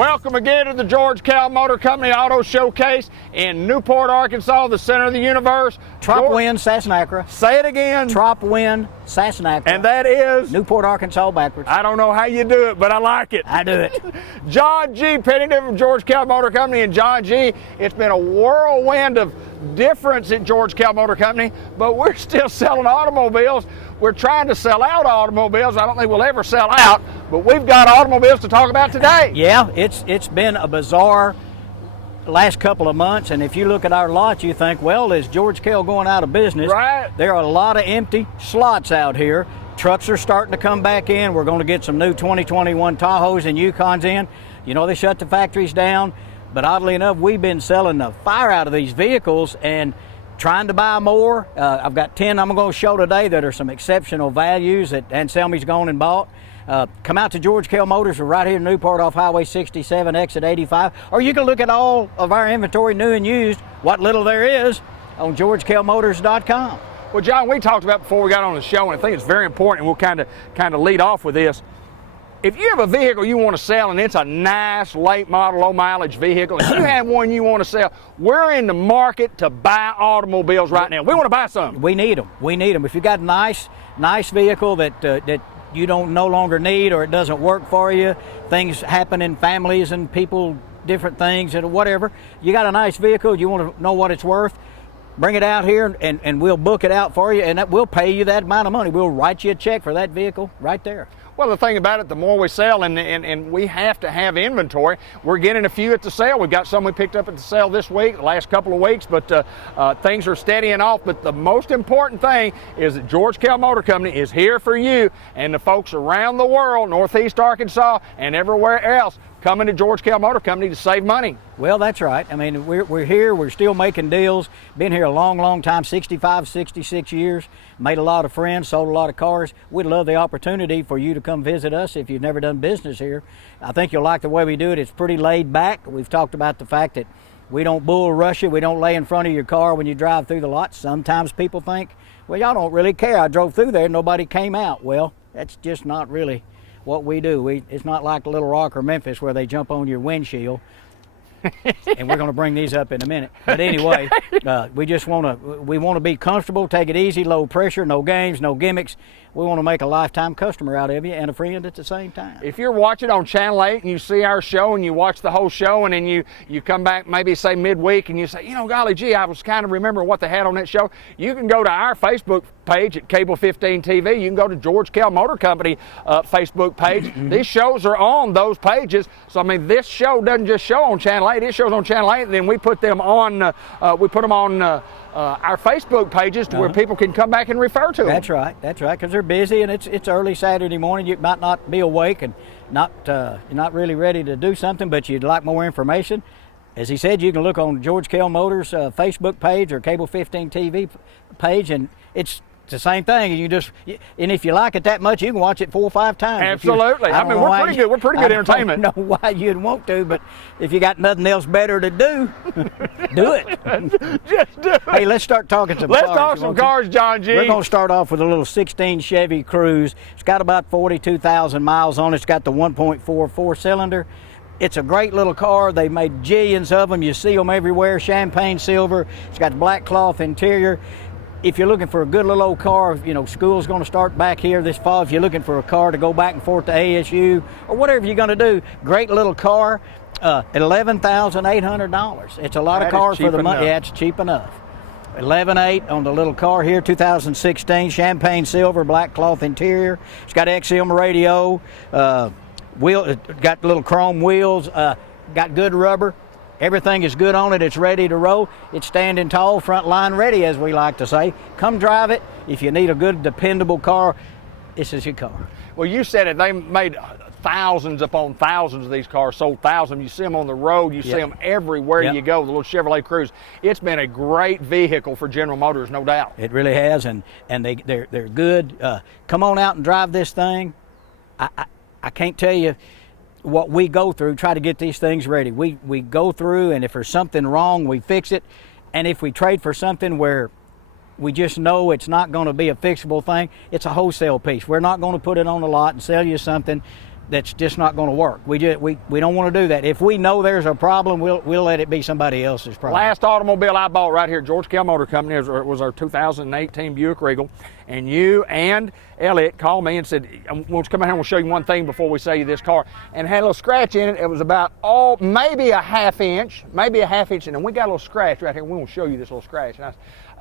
Welcome again to the George Kell Motor Company Auto Showcase in Newport, Arkansas, the center of the universe. Trop Wind, Sassenacra. Say it again. Trop Wind, Sassenacra. And that is? Newport, Arkansas, backwards. I don't know how you do it, but I like it. I do it. John G. Pennington from George Kell Motor Company. And John G., it's been a whirlwind of difference at George Kell Motor Company, but we're still selling automobiles. We're trying to sell out automobiles. I don't think we'll ever sell out, but we've got automobiles to talk about today. Yeah, it's been a bizarre last couple of months, and if you look at our lot, you think, well, is George Kell going out of business? Right. There are a lot of empty slots out here. Trucks are starting to come back in. We're going to get some new 2021 Tahoes and Yukons in. You know, they shut the factories down, but oddly enough, we've been selling the fire out of these vehicles and trying to buy more. I've got 10 I'm going to show today that are some exceptional values that Anselmi's gone and bought. Come out to George Kell Motors. We're right here in Newport off Highway 67, exit 85. Or you can look at all of our inventory, new and used, what little there is, on GeorgeKellMotors.com. Well, John, we talked about before we got on the show, and I think it's very important, and we'll kind of lead off with this. If you have a vehicle you want to sell and it's a nice late model, low mileage vehicle, if you have one you want to sell, we're in the market to buy automobiles right now. We want to buy some. We need them. We need them. If you got a nice vehicle that you don't no longer need or it doesn't work for you, things happen in families and people, different things and whatever. You got a nice vehicle, you want to know what it's worth, bring it out here and we'll book it out for you, and we'll pay you that amount of money. We'll write you a check for that vehicle right there. Well, the thing about it, the more we sell, and we have to have inventory. We're getting a few at the sale. We've got some we picked up at the sale this week, the last couple of weeks, but things are steadying off. But the most important thing is that George Kell Motor Company is here for you and the folks around the world, Northeast Arkansas and everywhere else, coming to George Kell Motor Company to save money. Well, that's right. I mean, we're here. We're still making deals. Been here a long time, 65, 66 years. Made a lot of friends, sold a lot of cars. We'd love the opportunity for you to come visit us if you've never done business here. I think you'll like the way we do it. It's pretty laid back. We've talked about the fact that we don't bull rush you. We don't lay in front of your car when you drive through the lot. Sometimes people think, well, y'all don't really care. I drove through there and nobody came out. Well, that's just not really what we do. It's not like Little Rock or Memphis where they jump on your windshield. And we're going to bring these up in a minute. But anyway, we want to be comfortable, take it easy, low pressure, no games, no gimmicks. We want to make a lifetime customer out of you and a friend at the same time. If you're watching on Channel 8 and you see our show and you watch the whole show and then you come back maybe say midweek and you say, you know, golly gee, I was kind of remembering what they had on that show, you can go to our Facebook page at Cable 15 TV. You can go to George Kell Motor Company Facebook page. Mm-hmm. These shows are on those pages. So, I mean, this show doesn't just show on Channel 8. It shows on Channel 8, and then we put them on, our Facebook pages to where people can come back and refer to them. That's right, because they're busy and it's early Saturday morning. You might not be awake and you're not really ready to do something, but you'd like more information. As he said, you can look on George Kell Motors Facebook page or Cable 15 TV page, and it's the same thing. And if you like it that much, you can watch it 4 or 5 times. Absolutely. I mean, we're pretty good. We're pretty good entertainment. I don't know why you'd want to, but if you got nothing else better to do, do it. Just do it. Hey, let's start talking some cars. Let's talk some cars, John G. We're going to start off with a little 16 Chevy Cruze. It's got about 42,000 miles on it. It's got the 1.4 4-cylinder. It's a great little car. They made jillions of them. You see them everywhere. Champagne silver. It's got black cloth interior. If you're looking for a good little old car, you know, school's going to start back here this fall. If you're looking for a car to go back and forth to ASU or whatever you're going to do, great little car at $11,800. It's a lot of cars for the money. Yeah, it's cheap enough. 11.8 on the little car here, 2016, champagne silver, black cloth interior. It's got XM radio, got little chrome wheels, got good rubber. Everything is good on it. It's ready to roll. It's standing tall, front line ready, as we like to say. Come drive it. If you need a good, dependable car, this is your car. Well, you said it. They made thousands upon thousands of these cars, sold thousands. You see them on the road. You see them everywhere you go, the little Chevrolet Cruze. It's been a great vehicle for General Motors, no doubt. It really has, and they're good. Come on out and drive this thing. I can't tell you what we go through, try to get these things ready. We go through, and if there's something wrong, we fix it. And if we trade for something where we just know it's not going to be a fixable thing, it's a wholesale piece. We're not going to put it on the lot and sell you something that's just not going to work. We don't want to do that. If we know there's a problem, we'll let it be somebody else's problem. Last automobile I bought right here, George Kell Motor Company, was our 2018 Buick Regal, and you and Elliot called me and said, "We'll come out here and we'll show you one thing before we sell you this car." And it had a little scratch in it. It was about maybe a half inch, and then we got a little scratch right here. We will show you this little scratch. And I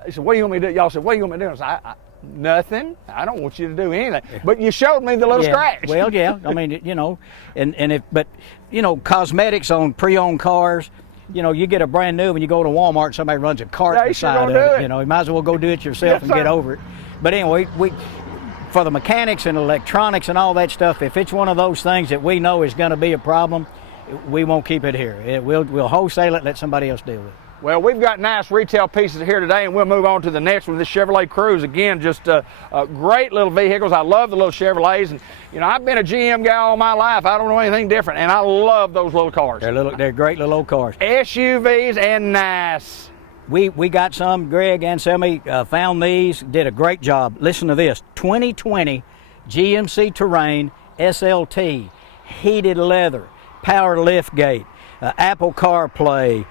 said, "What do you want me to do?" Y'all said, "What do you want me to do?" I said, "Nothing. I don't want you to do anything." But you showed me the little scratch. Well, yeah. I mean, you know, but you know, cosmetics on pre-owned cars. You know, you get a brand new when you go to Walmart, somebody runs a cart beside it. You know, you might as well go do it yourself and get over it. But anyway, for the mechanics and electronics and all that stuff, if it's one of those things that we know is going to be a problem, we won't keep it here. We'll wholesale it, let somebody else deal with it. Well, we've got nice retail pieces here today, and we'll move on to the next one. This Chevrolet Cruze, again, just great little vehicles. I love the little Chevrolets, and you know, I've been a GM guy all my life. I don't know anything different, and I love those little cars. They're great little old cars. SUVs and nice. We got some. Greg and Sammy found these, did a great job. Listen to this: 2020 GMC Terrain SLT, heated leather, power lift gate, Apple CarPlay.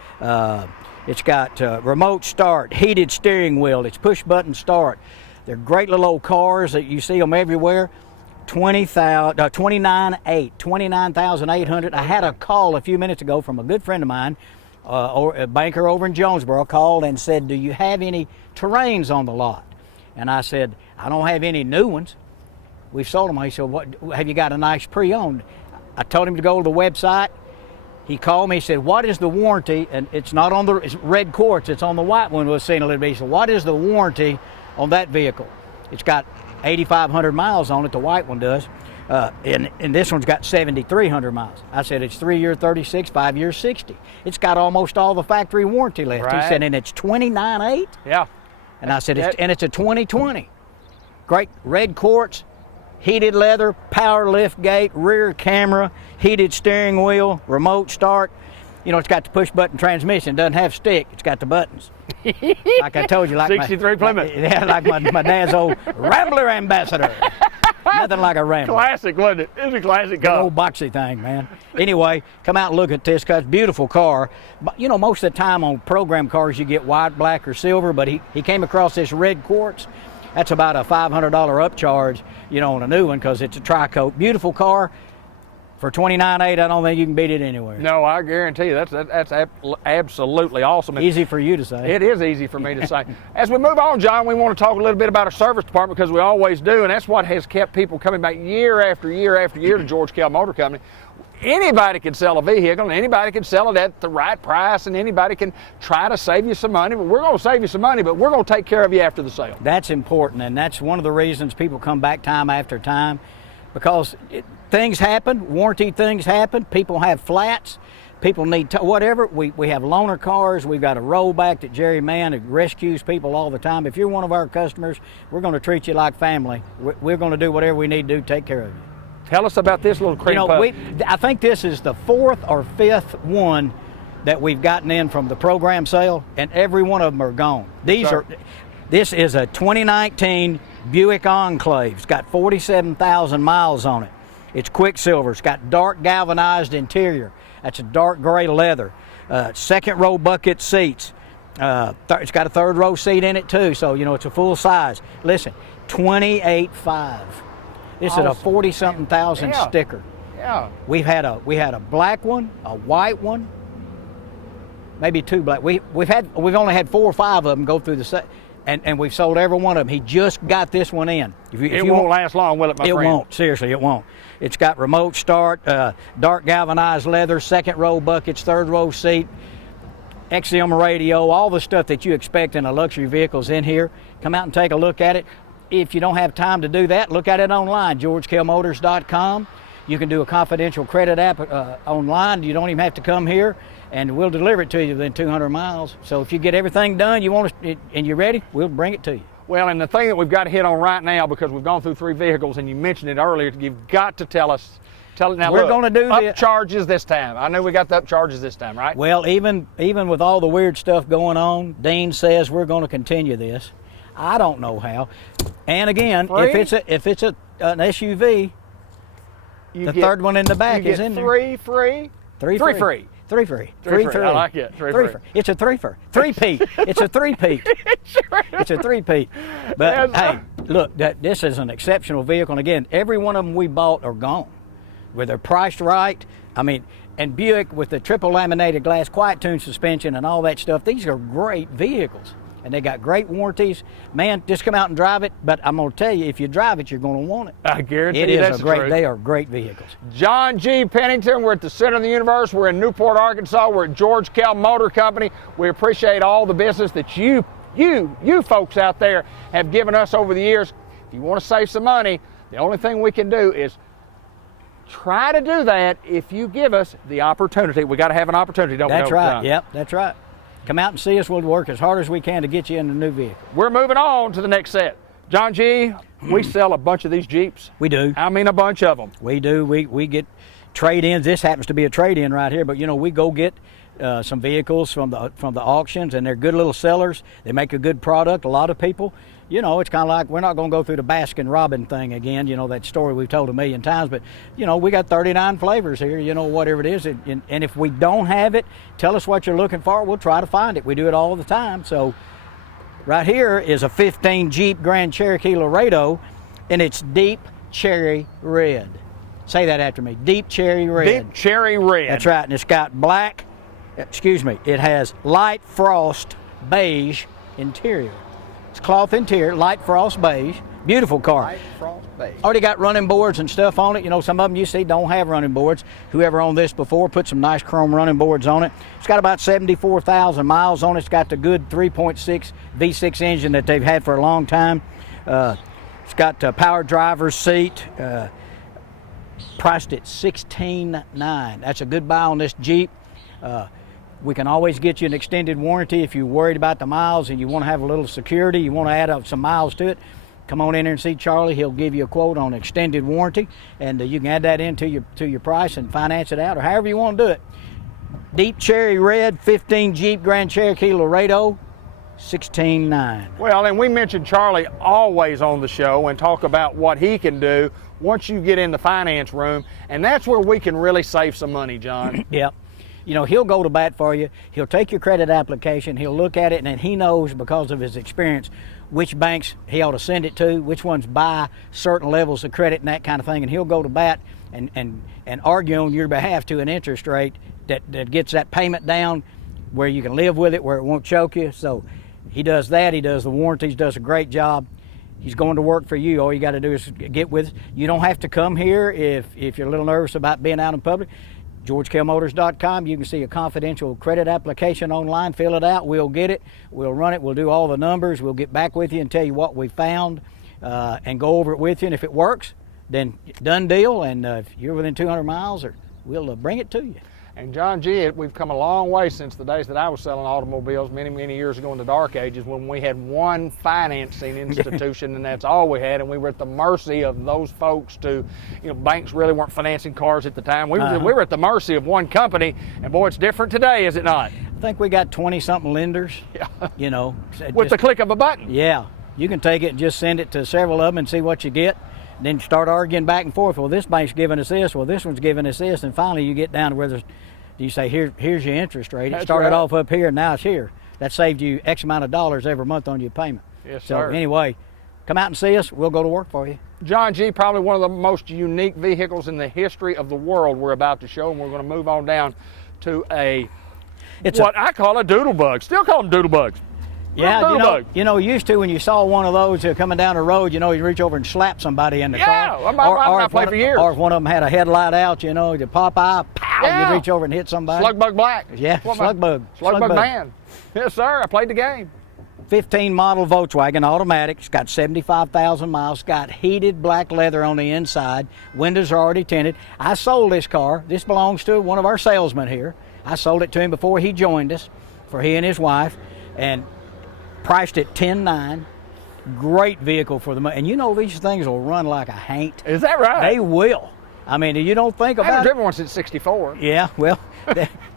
It's got remote start, heated steering wheel. It's push button start. They're great little old cars that you see them everywhere. 29,800. I had a call a few minutes ago from a good friend of mine, a banker over in Jonesboro, called and said, "Do you have any Terrains on the lot?" And I said, "I don't have any new ones. We've sold them." He said, "What? Have you got a nice pre-owned?" I told him to go to the website. He called me, he said, "What is the warranty?" And it's not on it's red quartz, it's on the white one we've seen a little bit. He said, "What is the warranty on that vehicle?" It's got 8,500 miles on it, the white one does. And this one's got 7,300 miles. I said, "It's 3-year 36, 5-year 60. It's got almost all the factory warranty left." Right. He said, "And it's 29.8? Yeah. And I said, it's a 2020. Great red quartz, heated leather, power lift gate, rear camera, heated steering wheel, remote start. You know, it's got the push button transmission. It doesn't have stick. It's got the buttons. Like I told you, like 63 Plymouth. Like my dad's old Rambler ambassador. Nothing like a Rambler. Classic, wasn't it? It's a classic car. Old boxy thing, man. Anyway, come out and look at this car. It's a beautiful car. But, you know, most of the time on program cars you get white, black, or silver, but he came across this red quartz. That's about a $500 upcharge, you know, on a new one because it's a tri-coat. Beautiful car. For $29,800, I don't think you can beat it anywhere. No, I guarantee you that's absolutely awesome. Easy for you to say. It is easy for me to say. As we move on, John, we want to talk a little bit about our service department because we always do, and that's what has kept people coming back year after year after year to George Kell Motor Company. Anybody can sell a vehicle, and anybody can sell it at the right price, and anybody can try to save you some money. But we're going to save you some money, but we're going to take care of you after the sale. That's important, and that's one of the reasons people come back time after time, because things happen, warranty things happen, people have flats, people need whatever. We have loaner cars, we've got a rollback that Jerry Mann rescues people all the time. If you're one of our customers, we're going to treat you like family. We're going to do whatever we need to do to take care of you. Tell us about this little cream puff. I think this is the 4th or 5th one that we've gotten in from the program sale, and every one of them are gone. This is a 2019 Buick Enclave. It's got 47,000 miles on it. It's Quicksilver. It's got dark galvanized interior. That's a dark gray leather. Second row bucket seats. It's got a third row seat in it too, so you know it's a full size. Listen, 28.5. This is a 40-something thousand sticker. Yeah. We had a black one, a white one, maybe 2 black. We've only had 4 or 5 of them go through the set. And we've sold every one of them. He just got this one in. It won't last long, will it, my friend? It won't. Seriously, it won't. It's got remote start, dark galvanized leather, second row buckets, third row seat, XM radio, all the stuff that you expect in a luxury vehicle is in here. Come out and take a look at it. If you don't have time to do that, look at it online, GeorgeKellMotors.com. You can do a confidential credit app online. You don't even have to come here, and we'll deliver it to you within 200 miles. So if you get everything done you want and you're ready, we'll bring it to you. Well, and the thing that we've got to hit on right now, because we've gone through 3 vehicles, and you mentioned it earlier, you've got to tell it now. We're going to do up charges this time. I know we got the up charges this time, right? Well, even with all the weird stuff going on, Dean says we're going to continue this. I don't know how. And again, if it's an SUV, The third one in the back is in there. Three free. Three free. Three free. I like it. Three free. It's a three-fer. Three-peat. It's a three-peat. It's a three-peat. But hey, look, this is an exceptional vehicle. And again, every one of them we bought are gone. Where they're priced right. I mean, and Buick with the triple laminated glass, quiet tune suspension and all that stuff, these are great vehicles. And they got great warranties. Man, just come out and drive it. But I'm going to tell you, if you drive it, you're going to want it. I guarantee you that's the truth. They are great vehicles. John G. Pennington, we're at the center of the universe. We're in Newport, Arkansas. We're at George Kell Motor Company. We appreciate all the business that you folks out there have given us over the years. If you want to save some money, the only thing we can do is try to do that if you give us the opportunity. We got to have an opportunity, don't we? That's right. Yep, that's right. Come out and see us. We'll work as hard as we can to get you in a new vehicle. We're moving on to the next set. John G., we sell a bunch of these Jeeps. We do. I mean, a bunch of them. We do. We get trade-ins. This happens to be a trade-in right here, but you know, we go get some vehicles from the auctions, and they're good little sellers. They make a good product. A lot of people, you know, it's kind of like, we're not going to go through the Baskin Robin thing again, you know, that story we've told a million times, but, you know, we got 39 flavors here, you know, whatever it is, and if we don't have it, tell us what you're looking for, we'll try to find it. We do it all the time. So right here is a 15 Jeep Grand Cherokee Laredo, and it's deep cherry red. Say that after me, deep cherry red. Deep cherry red. That's right, and it's got black, it has light frost beige interior. It's cloth interior, light frost beige. Beautiful car. Light frost beige. Already got running boards and stuff on it. You know, some of them you see don't have running boards. Whoever owned this before put some nice chrome running boards on it. It's got about 74,000 miles on it. It's got the good 3.6 V6 engine that they've had for a long time. It's got a power driver's seat. Priced at $16,900. That's a good buy on this Jeep. We can always get you an extended warranty if you're worried about the miles and you want to have a little security, you want to add up some miles to it. Come on in there and see Charlie. He'll give you a quote on extended warranty, and you can add that into your price and finance it out, or however you want to do it. Deep cherry red, 15 Jeep Grand Cherokee Laredo, $16,900. Well, and we mentioned Charlie always on the show and talk about what he can do once you get in the finance room, and that's where we can really save some money, John. Yep. You know, he'll go to bat for you. He'll take your credit application. He'll look at it, and then he knows, because of his experience, which banks he ought to send it to, which ones buy certain levels of credit and that kind of thing. And he'll go to bat and argue on your behalf to an interest rate that gets that payment down where you can live with it, where it won't choke you. So he does that. He does the warranties, does a great job. He's going to work for you. All you got to do is get with us. You don't have to come here if you're a little nervous about being out in public. GeorgeKellMotors.com. You can see a confidential credit application online. Fill it out. We'll get it. We'll run it. We'll do all the numbers. We'll get back with you and tell you what we found and go over it with you. And if it works, then done deal. And if you're within 200 miles, we'll bring it to you. And John G., we've come a long way since the days that I was selling automobiles many, many years ago in the dark ages, when we had one financing institution and that's all we had, and we were at the mercy of those folks banks really weren't financing cars at the time. We were at the mercy of one company, and boy, it's different today, is it not? I think we got 20-something lenders, you know. With the click of a button. Yeah. You can take it and just send it to several of them and see what you get. Then start arguing back and forth. Well, this bank's giving us this. Well, this one's giving us this. And finally you get down to where you say, here's your interest rate. It started off up here, and now it's here. That saved you X amount of dollars every month on your payment. Yes, so sir. Anyway, come out and see us. We'll go to work for you. John G., probably one of the most unique vehicles in the history of the world we're about to show, and we're going to move on down to I call a doodlebug. Still call them doodlebugs. Yeah, you know, used to when you saw one of those coming down the road, you reach over and slap somebody in the car. Yeah, I played for years. Or if one of them had a headlight out, you Popeye, pow, you'd reach over and hit somebody. Slugbug Black. Yeah, Slugbug. Slugbug Man. Yes, sir, I played the game. 15 model Volkswagen automatic. It's got 75,000 miles. It's got heated black leather on the inside. Windows are already tinted. I sold this car. This belongs to one of our salesmen here. I sold it to him before he joined us, for he and his wife, and priced at $10,900. Great vehicle for the money. And these things will run like a haint. Is that right? They will. I mean, you don't think about it. I haven't driven one since 64. Yeah, well,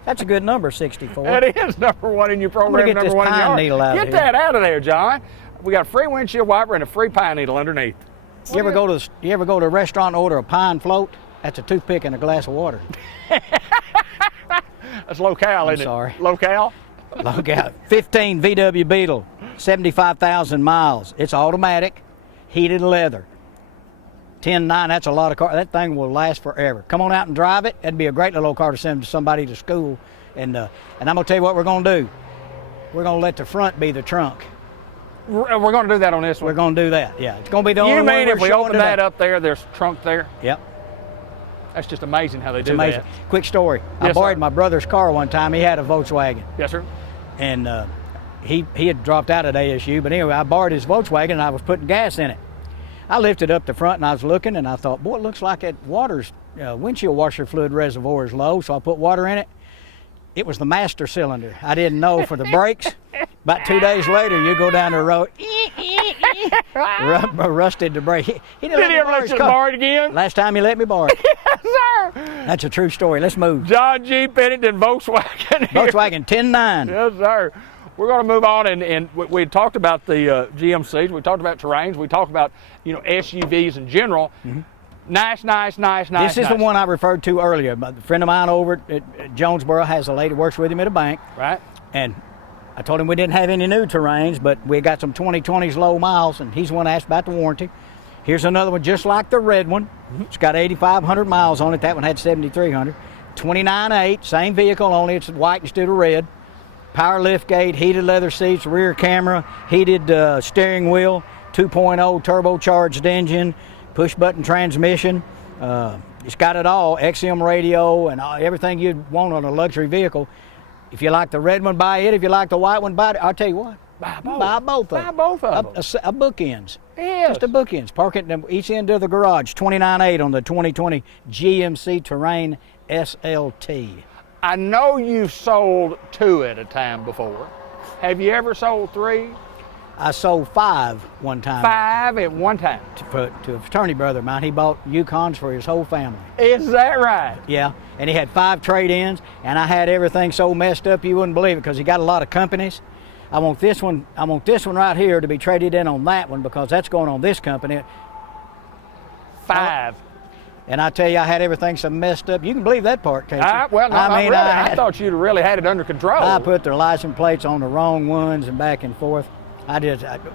that's a good number, 64. That is number one in your program, get number one in your pine needle out Get of that out of there, John. We got a free windshield wiper and a free pine needle underneath. You ever go to a restaurant and order a pine float? That's a toothpick and a glass of water. That's local, isn't it? Sorry. Local? Look out. 15 VW Beetle, 75,000 miles. It's automatic, heated leather. 10.9, that's a lot of car. That thing will last forever. Come on out and drive it. That'd be a great little old car to send somebody to school. And I'm going to tell you what we're going to do. We're going to let the front be the trunk. We're going to do that on this one. We're going to do that, yeah. It's going to be the only one. You mean we're if we showing open today. that up there, there's trunk there? Yep. That's just amazing how they It's do amazing. that. Quick story. I Yes, borrowed sir. my brother's car one time. He had a Volkswagen. Yes, sir. And he had dropped out at ASU. But anyway, I borrowed his Volkswagen and I was putting gas in it. I lifted up the front and I was looking and I thought, boy, it looks like that water's windshield washer fluid reservoir is low. So I put water in it. It was the master cylinder. I didn't know for the brakes. About 2 days later, you go down the road, rusted the brake. He didn't Did he ever let his you car. borrow it again? Last time he let me borrow it. Yes, sir. That's a true story. Let's move. John G. Pennington, Volkswagen. here. Volkswagen 10.9. Yes, sir. We're going to move on, and we talked about the GMCs. We talked about Terrains. We talked about SUVs in general. Mm-hmm. Nice. This is the one I referred to earlier. A friend of mine over at Jonesboro has a lady works with him at a bank. Right. And I told him we didn't have any new Terrains, but we got some 2020s low miles, and he's the one asked about the warranty. Here's another one just like the red one. It's got 8,500 miles on it. That one had 7,300. 29.8, same vehicle, only it's white instead of red. Power liftgate, heated leather seats, rear camera, heated steering wheel, 2.0 turbocharged engine, push-button transmission. It's got it all, XM radio and everything you'd want on a luxury vehicle. If you like the red one, buy it. If you like the white one, buy it. I'll tell you what. Buy both. Buy both of them. Buy both of them. A bookends. Yes. Just a bookends. Park it in each end of the garage. 29.8 on the 2020 GMC Terrain SLT. I know you've sold 2 at a time before. Have you ever sold 3? I sold 5 one time. 5 at one time. To a fraternity brother of mine. He bought Yukons for his whole family. Is that right? Yeah, and he had 5 trade-ins, and I had everything so messed up you wouldn't believe it because he got a lot of companies. I want this one right here to be traded in on that one because that's going on this company. 5. And I tell you, I had everything so messed up. You can believe that part, can't you? Well, no, I thought you'd really had it under control. I put their license plates on the wrong ones and back and forth.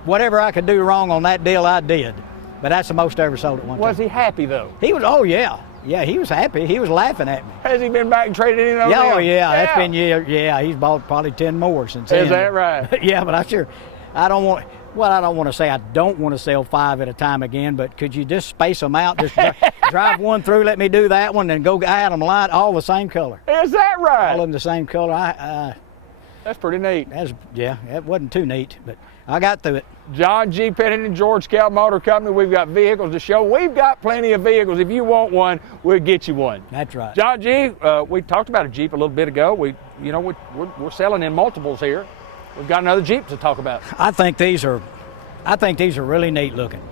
Whatever I could do wrong on that deal, I did. But that's the most I ever sold at one time. Was he happy though? He was, oh yeah. Yeah, he was happy. He was laughing at me. Has he been back and traded in on Yeah, oh them? yeah, that's been years. Yeah, he's bought probably 10 more since then. Is that right? Yeah, but I don't want to say I don't want to sell 5 at a time again, but could you just space them out? Just drive one through, let me do that one, and go add them light, all the same color. Is that right? All of them the same color. That's pretty neat. That wasn't too neat, but I got through it. John G. Pennington, George Kell Motor Company. We've got vehicles to show. We've got plenty of vehicles. If you want one, we'll get you one. That's right. John G., we talked about a Jeep a little bit ago. We're selling in multiples here. We've got another Jeep to talk about. I think these are really neat looking.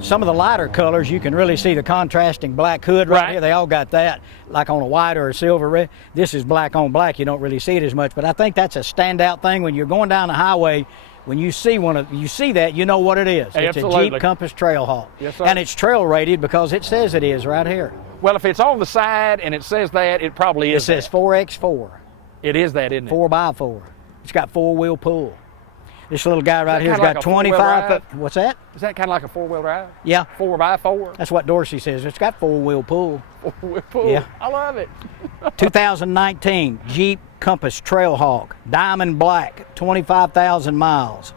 Some of the lighter colors, you can really see the contrasting black hood right here. They all got that, like on a white or a silver red. This is black on black. You don't really see it as much, but I think that's a standout thing when you're going down the highway. When you see that, you know what it is. Absolutely. It's a Jeep Compass Trailhawk. Yes, sir. And it's trail rated because it says it is right here. Well, if it's on the side and it says that, it probably is. It says 4x4. It is that, isn't it? 4x4. It's got 4-wheel pull. This little guy right here's kinda got like a 25. What's that? Is that kind of like a 4-wheel drive? Yeah. 4x4? That's what Dorsey says. It's got 4-wheel pull. 4-wheel pull. Yeah. I love it. 2019 Jeep Compass Trailhawk, diamond black, 25,000 miles.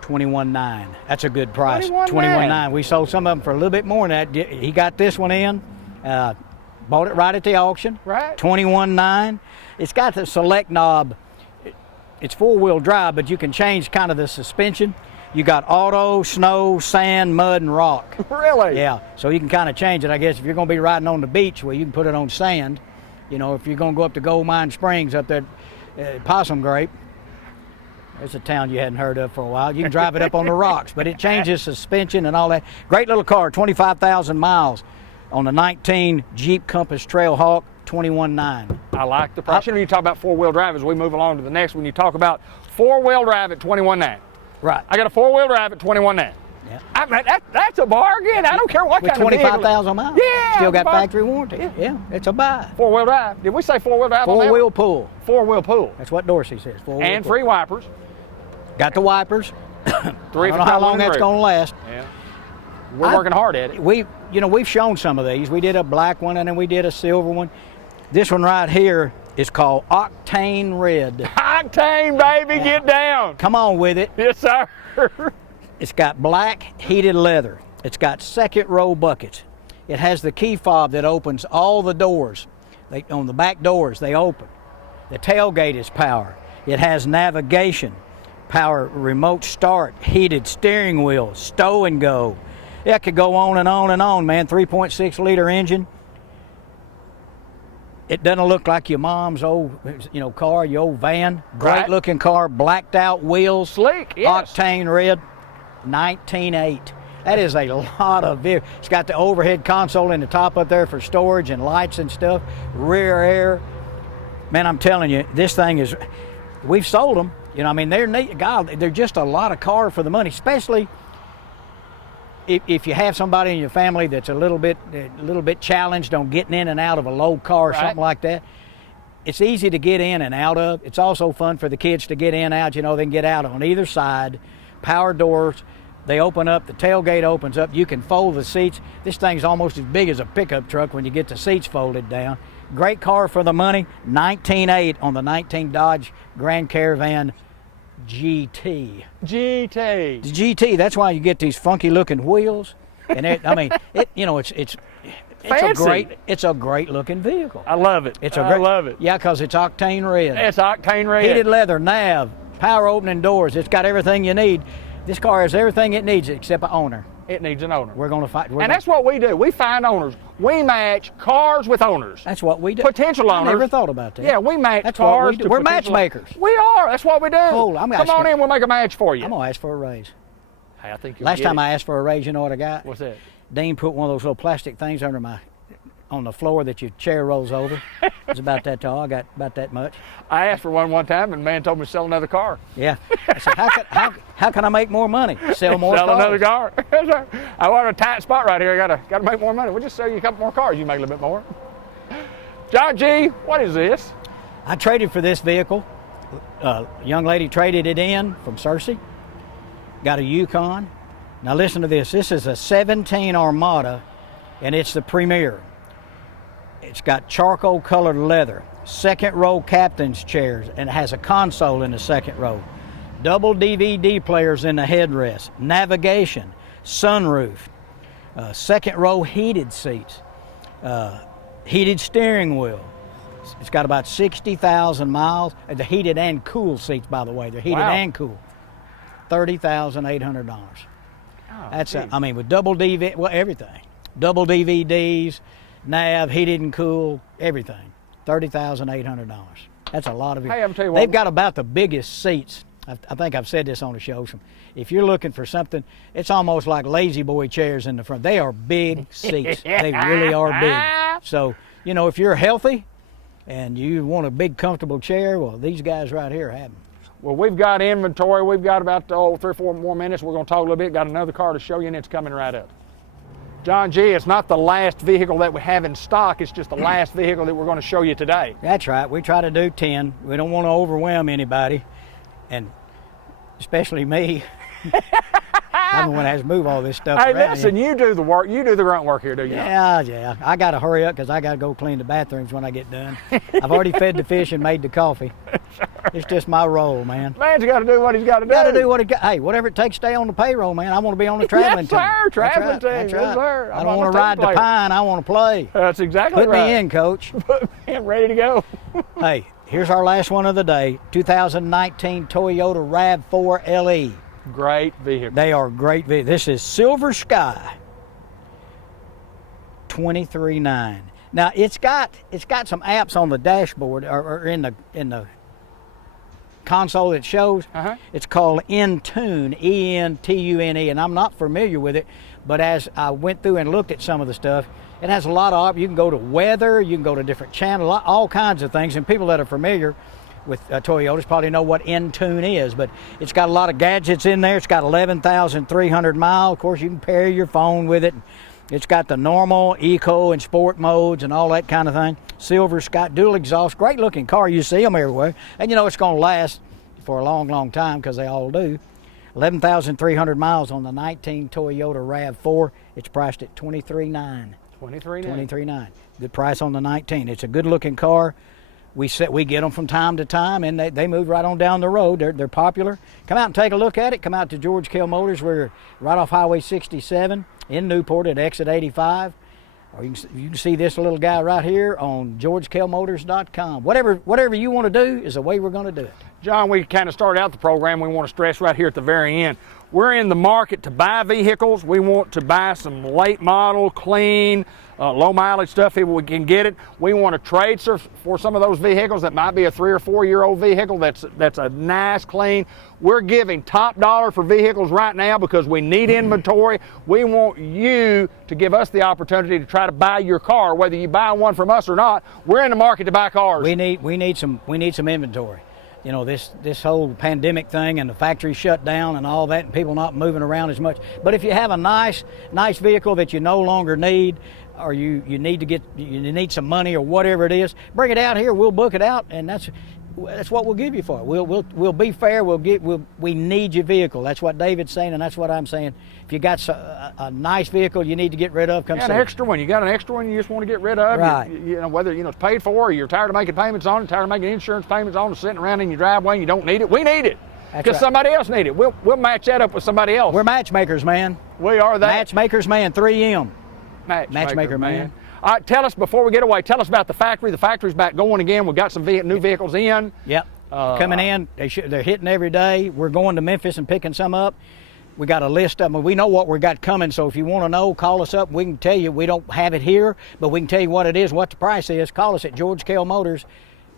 21.9. That's a good price. 21.9. We sold some of them for a little bit more than that. He got this one in, bought it right at the auction. Right. 21.9. It's got the select knob. It's 4-wheel drive, but you can change kind of the suspension. You got auto, snow, sand, mud, and rock. Really? Yeah. So you can kind of change it, I guess. If you're going to be riding on the beach, well, you can put it on sand. You know, if you're going to go up to Gold Mine Springs up there, Possum Grape. There's a town you hadn't heard of for a while. You can drive it up on the rocks, but it changes suspension and all that. Great little car, 25,000 miles on the 19 Jeep Compass Trailhawk, 21.9. I like the price. You talk about 4-wheel drive as we move along to the next one. You talk about 4-wheel drive at 21.9. Right. I got a 4-wheel drive at 21.9. Yeah. I mean, that's a bargain. I don't care what With kind of vehicle. 25,000 miles. Yeah. Still got factory warranty. Yeah, it's a buy. Four-wheel drive. Did we say four-wheel drive on that? Four-wheel pull. Four-wheel pull. That's what Dorsey says. Four-wheel And pull. free wipers. Got the wipers. Three I for don't know how long Tyler that's and going to last. Yeah. We're working hard at it. We've shown some of these. We did a black one and then we did a silver one. This one right here is called Octane Red. Octane, baby, Yeah. get down. Come on with it. Yes, sir. It's got black heated leather. It's got second row buckets. It has the key fob that opens all the doors. On the back doors, they open. The tailgate is power. It has navigation, power, remote start, heated steering wheel, stow and go. It could go on and on and on, man. 3.6 liter engine. It doesn't look like your mom's old, car, your old van. Great Right. looking car, blacked out wheels. Sleek, yes. Octane red, 19.8. That is a lot of vehicle. It's got the overhead console in the top up there for storage and lights and stuff. Rear air. Man, I'm telling you, this thing is, we've sold them. They're neat. God, they're just a lot of car for the money, especially if you have somebody in your family that's a little bit challenged on getting in and out of a low car or Right. something like that. It's easy to get in and out of. It's also fun for the kids to get in and out. They can get out on either side. Power doors. They open up, the tailgate opens up, you can fold the seats. This thing's almost as big as a pickup truck when you get the seats folded down. Great car for the money, 19.8 on the 19 Dodge Grand Caravan GT. GT. The GT, that's why you get these funky looking wheels. And it's Fancy. it's a great looking vehicle. I love it. I love it. Yeah, because it's octane red. It's octane red. Heated leather, nav, power opening doors. It's got everything you need. This car has everything it needs except an owner. It needs an owner. We're going to fight. And that's what we do. We find owners. We match cars with owners. That's what we do. Potential owners. I never thought about that. Yeah, we match That's what cars we do. to We're potential- matchmakers. We are. That's what we do. Cool. Come on in. We'll make a match for you. I'm going to ask for a raise. Hey, I think you'll Last get time it. I asked for a raise, you know what I got? What's that? Dean put one of those little plastic things on the floor that your chair rolls over. It's about that tall. I got about that much. I asked for one time, and the man told me to sell another car. Yeah. I said, how can I make more money? Sell more Sell cars. another car. I want a tight spot right here. I gotta make more money. We'll just sell you a couple more cars. You make a little bit more. John G, what is this? I traded for this vehicle. A young lady traded it in from Searcy. Got a Yukon. Now listen to this. This is a 17 Armada, and it's the Premier. It's got charcoal colored leather, second row captain's chairs, and it has a console in the second row. Double DVD players in the headrest, navigation, sunroof, second row heated seats, heated steering wheel. It's got about 60,000 miles. The heated and cool seats, by the way. They're heated Wow. and cool. $30,800. Oh, That's geez. with double DVD, well, everything. Double DVDs, nav, heated and cool, everything. $30,800. That's a lot of it. Hey, I'm tell you what. They've got about the biggest seats. I think I've said this on the show. If you're looking for something, it's almost like lazy boy chairs in the front. They are big seats. They really are big. So, if you're healthy and you want a big, comfortable chair, well, these guys right here have them. Well, we've got inventory. We've got about 3 or 4 more minutes. We're going to talk a little bit. Got another car to show you, and it's coming right up. John G, it's not the last vehicle that we have in stock. It's just the last vehicle that we're going to show you today. That's right. We try to do 10. We don't want to overwhelm anybody, and especially me. I'm the one that has to move all this stuff Hey, around. listen, you do the work. You do the grunt work here, do you? Yeah. I got to hurry up because I got to go clean the bathrooms when I get done. I've already fed the fish and made the coffee. It's just my role, man. Man's got to do what he's got to do. Got to do what it got. Hey, whatever it takes to stay on the payroll, man. I want to be on the traveling team. Yes, sir. Traveling That's team. right. That's Yes, right. sir. I I'm don't on want the to ride team the player. pine. I want to play. That's exactly Put right. me in, coach. I'm ready to go. Hey, here's our last one of the day. 2019 Toyota Rav4 LE. Great vehicle. They are great vehicles. This is Silver Sky. 23.9. Now it's got some apps on the dashboard or in the console that shows. Uh-huh. It's called Entune, E-N-T-U-N-E, and I'm not familiar with it, but as I went through and looked at some of the stuff, it has a lot of, you can go to weather, you can go to different channels, all kinds of things, and people that are familiar with Toyotas probably know what Intune is, but it's got a lot of gadgets in there. It's got 11,300 miles. Of course, you can pair your phone with it. It's got the normal, eco, and sport modes and all that kind of thing. Silver Scott, dual exhaust, great looking car. You see them everywhere. And you know it's going to last for a long, long time because they all do. 11,300 miles on the 19 Toyota Rav4. It's priced at $23,900. $23,900. Good price on the 19. It's a good looking car. We get them from time to time, and they move right on down the road. They're popular. Come out and take a look at it. Come out to George Kell Motors. We're right off Highway 67 in Newport at exit 85. Or you can see this little guy right here on GeorgeKellMotors.com. Whatever you want to do is the way we're going to do it. John, we kind of started out the program. We want to stress right here at the very end. We're in the market to buy vehicles. We want to buy some late model, clean, low mileage stuff if we can get it. We want to trade for some of those vehicles that might be a 3 or 4 year old vehicle that's a nice, clean. We're giving top dollar for vehicles right now because we need inventory. We want you to give us the opportunity to try to buy your car, whether you buy one from us or not. We're in the market to buy cars. We need some inventory. You know, this whole pandemic thing and the factory shut down and all that and people not moving around as much. But if you have a nice vehicle that you no longer need, or you need some money or whatever it is, bring it out here. We'll book it out, and that's what we'll give you for it. We'll be fair. We need your vehicle. That's what David's saying, and that's what I'm saying. If you got a nice vehicle you need to get rid of, come see an extra one. You got an extra one you just want to get rid of. Right. You know, whether it's paid for or you're tired of making payments on it, tired of making insurance payments on it, sitting around in your driveway and you don't need it. We need it. Because somebody else needs it. We'll match that up with somebody else. We're matchmakers, man. We are that. Matchmakers, man. 3M. Matchmaker, man. All right, tell us, before we get away, tell us about the factory. The factory's back going again. We've got some new vehicles in. Yep. Coming in. They're hitting every day. We're going to Memphis and picking some up. We got a list of them. We know what we got coming, so if you want to know, call us up. We can tell you. We don't have it here, but we can tell you what it is, what the price is. Call us at George Kell Motors,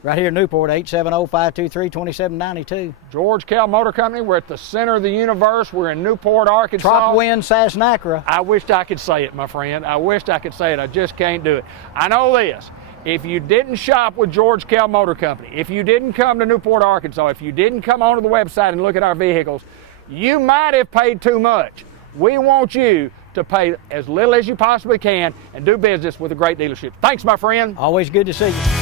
right here in Newport, 870-523-2792. George Kell Motor Company. We're at the center of the universe. We're in Newport, Arkansas. Trop Wind, Sassnacra. I wished I could say it, my friend. I wished I could say it. I just can't do it. I know this. If you didn't shop with George Kell Motor Company, if you didn't come to Newport, Arkansas, if you didn't come onto the website and look at our vehicles, you might have paid too much. We want you to pay as little as you possibly can and do business with a great dealership. Thanks, my friend. Always good to see you.